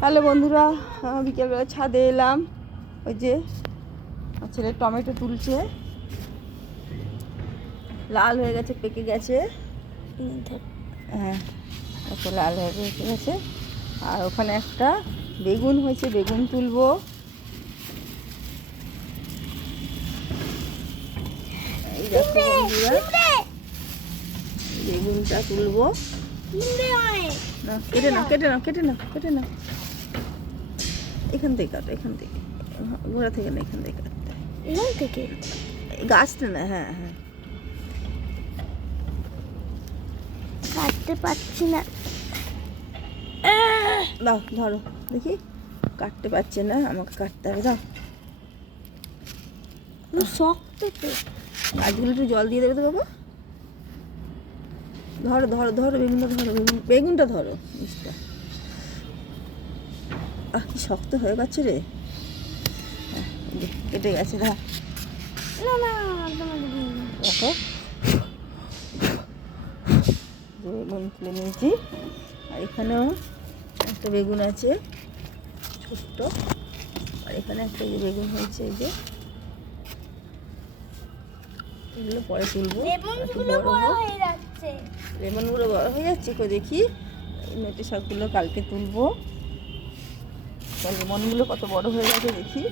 Hello বন্ধুরা, বিকেলবেলা ছাদে এলাম। ওই যে ছেলে টমেটো তুলছে, লাল হয়ে গেছে, পেকে গেছে। হ্যাঁ, আচ্ছা, লাল হয়ে গেছে। আর ওখানে একটা বেগুন হয়েছে, বেগুন তুলবো। এই দেখো বন্ধুরা, বেগুনটা তুলবো। না, কেটে নাও, কেটে নাও, কেটে নাও, কেটে নাও। এখান থেকে কাটো, এখান থেকে, গোড়া থেকে না, এখান থেকে কাটতে, এখান থেকে গাছটা না। হ্যাঁ হ্যাঁ, কাটতে পারছি না। দাও, ধরো দেখি। কাটতে পারছে না, আমাকে কাটতে হবে। দাও, শক্ত তো। গাছগুলো একটু জল দিয়ে দেবে তো বাবা। ধরো ধরো ধরো, বেগুনটা ধরো, বেগুনটা ধরো, জিনিসটা। কি শক্ত হয়ে গেছে রে। কেটে গেছে। না না, দেখো, বেগুন তুলে নিয়েছি। আর এখানেও একটা বেগুন আছে, ছোট্ট। আর এখানে একটা বেগুন হয়েছে, এই যে। এগুলো পরে তুলবো। লেমনগুলো বড় হয়ে যাচ্ছে। লেমনগুলো বড় হয়ে যাচ্ছে, কই দেখি। মেটে শাকগুলো কালকে তুলবো। লেমনগুলো কত বড় হয়ে গেছে দেখি।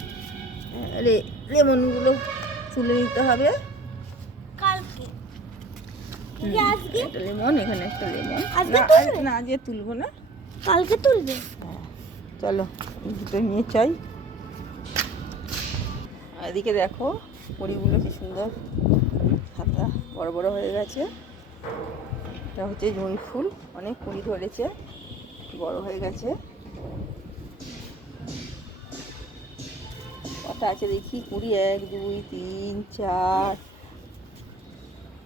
লেমনগুলো তুলে নিতে হবে কালকে। একটা লেমন, এখানে একটা লেমন। না, আজকে তুলবো না, কালকে তুলবে। চলো দুটো নিয়ে চাই। আর এদিকে দেখো, বড়িগুলো কি সুন্দর হাতা বড় বড় হয়ে গেছে। এটা হচ্ছে জুঁই ফুল, অনেক কুড়ি ধরেছে, বড় হয়ে গেছে। কটা আছে দেখি, কুড়ি। 1 2 3 4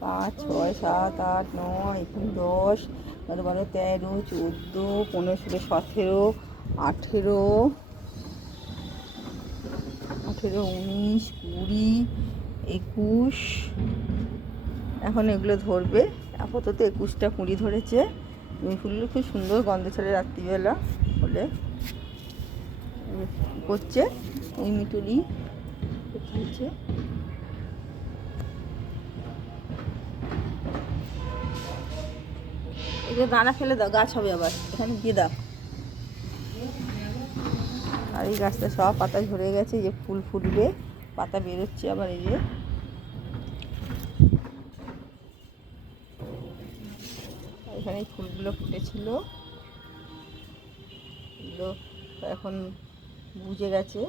5 6 7 8 9, এখন 10 12 13 14 15 16 17 18 18 19 20 21। এখন এগুলো ধরবে। আপাতত 21টা কুড়ি ধরেছে। জুঁই ফুলগুলো খুব সুন্দর গন্ধ ছাড়ে রাত্রিবেলা হলে। করছে ওই মিটুলি হচ্ছে। এগুলো দানা ফেলে দাও, গাছ হবে আবার, এখানে দিয়ে দাও। আর এই গাছটা সব পাতা ঝরে গেছে, যে ফুল ফুটবে, পাতা বেরোচ্ছে আবার। এই যে এখানে ফুলগুলো ফুটেছিল, এগুলো এখন বুঝে গেছে।